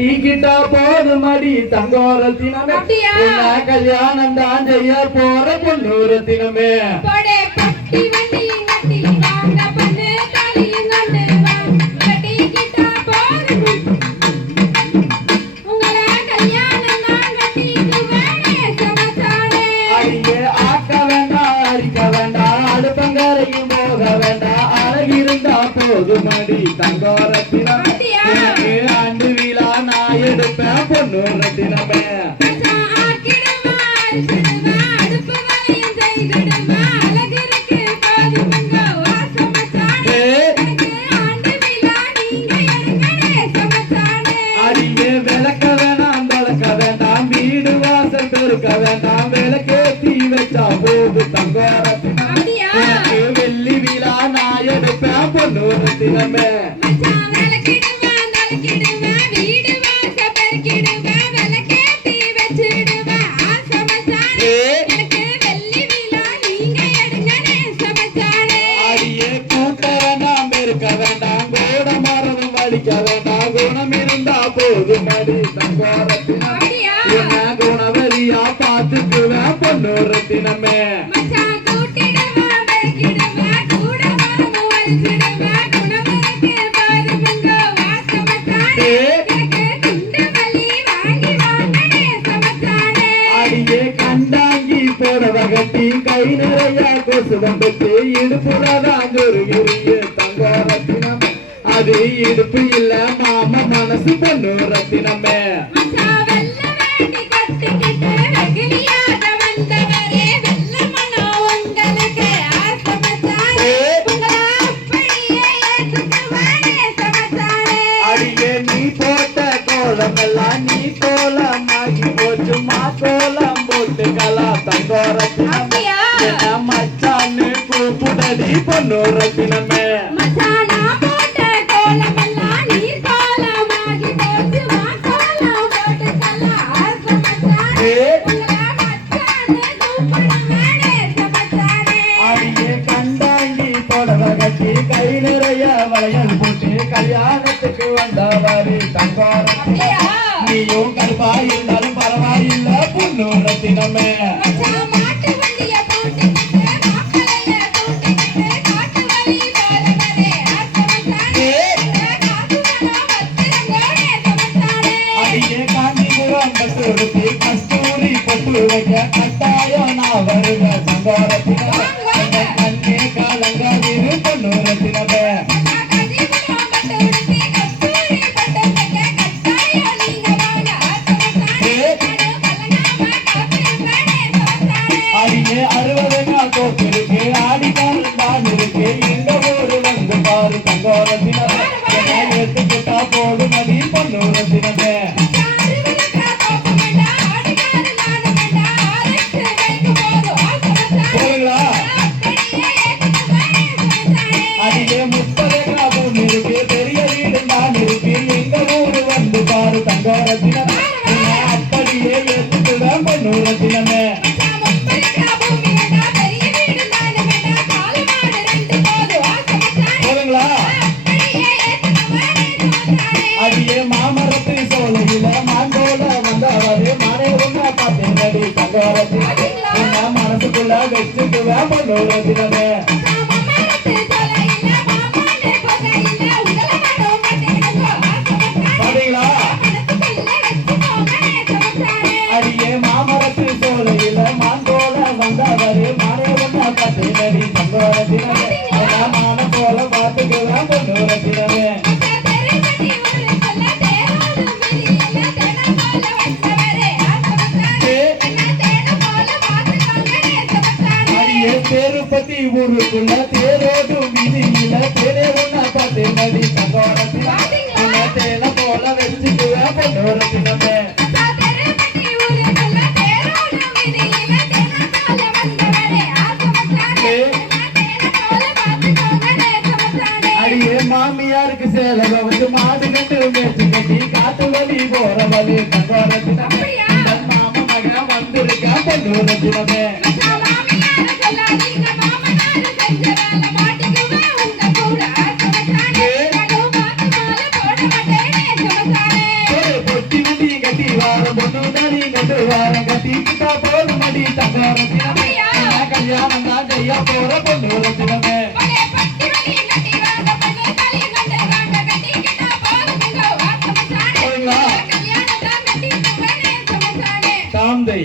கட்டிக்கிட்டா போதுமடி தங்கோரத்தினமே கல்யாணம் தான் செய்ய போற பொண்ணூரத்தினமே போதுமடி தங்கோரத்தினமே ஆண்டு விழா நான் எடுப்பேன் பொண்ணூரத்தினமே அடியே விளக்க வேண்டாம் தொலைக்க வேண்டாம் வீடு வாசல் பெருக்க வேண்டாம் விளக்கேத்தி வச்சா போது தங்கோரத்தினமே வெள்ளி விழா நான் எடுப்பேன் பொண்ணூரத்தினமே குணம் இருந்தா போதுமடி தங்கோரத்தினமே குணவரியா பார்த்துக்குவேன் பொண்ணூரத்தினமே அடியே கண்டாங்கி போறவகட்டி கை நிறைய கொசு வந்துட்டு இடுப்புலதான் சொருகிறிய தங்கோரத்தினமே அது இடுப்பு இல்ல மாமா மனசு பொண்ணூரத்தினமே அடியே நீ போட்ட கோலம் எல்லாம் நீ கோலமாகி போச்சு மா கோலம் போட்டுக்கலா தங்கோரத்தினமே மச்சான்னு கூப்பிடடி பொண்ணூரத்தினமே கை நிறைய வளையல் போட்டு கல்யாணத்துக்கு வந்தவாறு தங்கோரத்தினமே நீயும் கருப்பா இருந்தாலும் பரவாயில்ல பொண்ணூரத்தினமே அடியே காஞ்சிபுரம் பட்டு உடுத்தி கஸ்தூரி பொட்டு வைக்க கட்டாயம் நான் வருவேன் தங்கோரத்தினமே கண்ணே காலங்காதிரு பொண்ணூரத்தினமே அடியே 60 நாள் கோப்பிருக்கு ஆடிக்காரன் தான் இருக்கு எங்க ஊரு வந்து பாரு தங்கோரத்தினமே எடுத்துக்கிட்டா போதுமடி பொண்ணூரத்தினமே அடியே 30 கிராமம் இருக்கு பெரிய வீடு நான் இருக்கு எங்க ஊரு வந்து பாரு தங்கோரத்தினமே அப்படியே எடுத்துக்கிட்டா பொண்ணூரத்தினமே அடியே மாமரத்து சோலையில மாங்கோல வந்தவரே மனை ஒண்ணா பார்த்தேனடி தங்கோரத்தினமே மனசுக்குள்ள வச்சுக்குவேன் பொண்ணூரத்தினமே அடியே மாமரத்து சோலையில மாங்கோல வந்தவரே மனை ஒண்ணா பார்த்தேனடி தங்கோரத்தினமே மான போல பார்த்துக்குவேன் பொண்ணூரத்தினமே தேருப்பத்தி ஊருக்குள்ள தேரோடும் வீதியில தேரே ஒண்ணா பார்த்தேனடி தங்கோரத்தினமே தேன போல வச்சுக்குவேன் பொண்ணூரத்தினமே அடியே மாமியாருக்கு சேலை வந்து மாடு கட்டு மேய்ச்சி கட்டி காட்டு வழி போற வழி தங்கோரத்தினமே மாமா மகன் வந்திருக்கா பொண்ணூரத்தினமே வாரம் பொண்ணு தாலி கட்டு வாரம் கட்டிக்கிட்டா போதும் மடி தங்க ரத்தினமே கல்யாணம் தான் செய்ய போற பொண்ணு ரத்தினமே தாந்தை